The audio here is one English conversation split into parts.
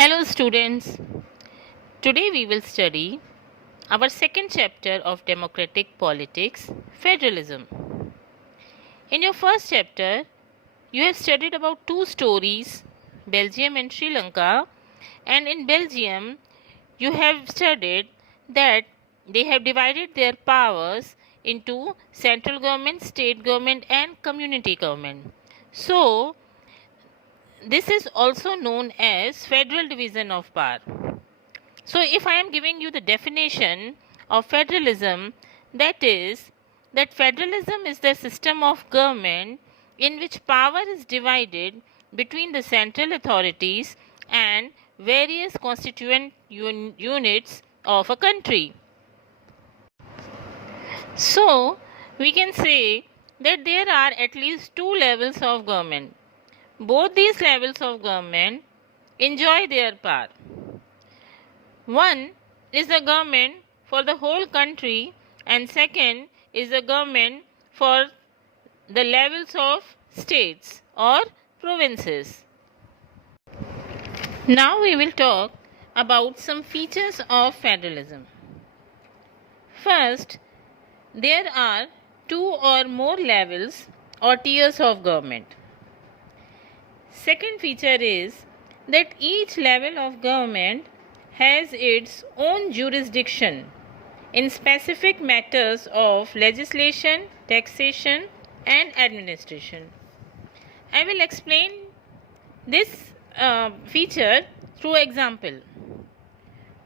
Hello students, today we will study our second chapter of democratic politics, federalism. In your first chapter, you have studied about two stories, Belgium and Sri Lanka, and in Belgium, you have studied that they have divided their powers into central government, state government and community government. So, this is also known as federal division of power. So, if I am giving you the definition of federalism, that is, that federalism is the system of government in which power is divided between the central authorities and various constituent units of a country. So, we can say that there are at least two levels of government. Both these levels of government enjoy their power. One is the government for the whole country and second is the government for the levels of states or provinces. Now we will talk about some features of federalism. First, there are two or more levels or tiers of government. Second feature is that each level of government has its own jurisdiction in specific matters of legislation, taxation, and administration. I will explain this feature through example.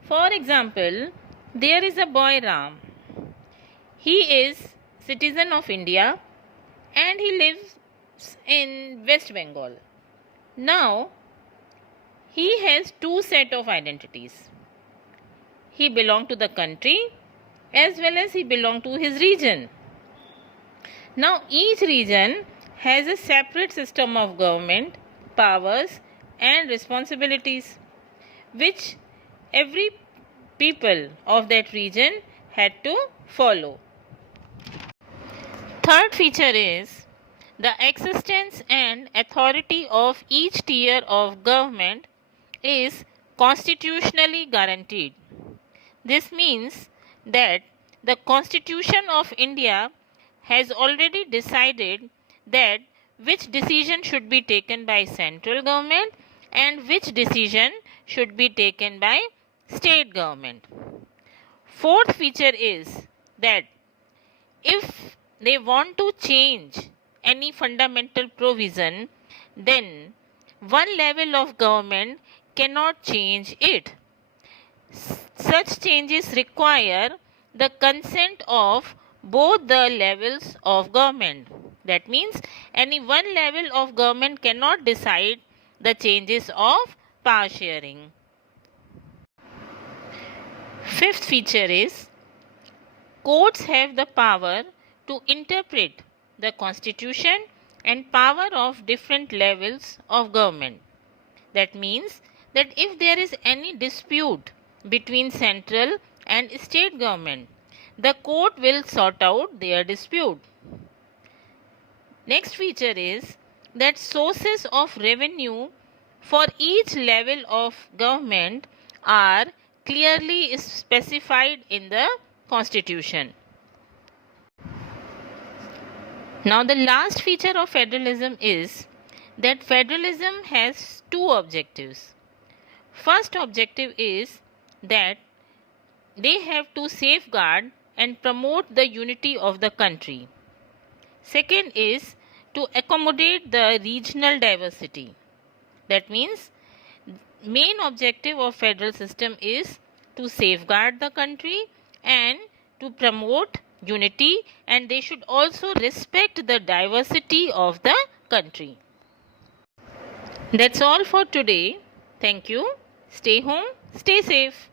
For example, there is a boy Ram. He is citizen of India and he lives in West Bengal. Now, he has two set of identities. He belongs to the country as well as he belongs to his region. Now each region has a separate system of government, powers and responsibilities which every people of that region had to follow. Third feature is the existence and authority of each tier of government is constitutionally guaranteed. This means that the Constitution of India has already decided that which decision should be taken by central government and which decision should be taken by state government. Fourth feature is that if they want to change any fundamental provision, then one level of government cannot change it. Such changes require the consent of both the levels of government. That means any one level of government cannot decide the changes of power sharing. Fifth feature is courts have the power to interpret the constitution and power of different levels of government. That means that if there is any dispute between central and state government, the court will sort out their dispute. Next feature is that sources of revenue for each level of government are clearly specified in the constitution. Now the last feature of federalism is that federalism has two objectives. First objective is that they have to safeguard and promote the unity of the country. Second is to accommodate the regional diversity. That means main objective of federal system is to safeguard the country and to promote unity, and they should also respect the diversity of the country. That's all for today. Thank you. Stay home, stay safe.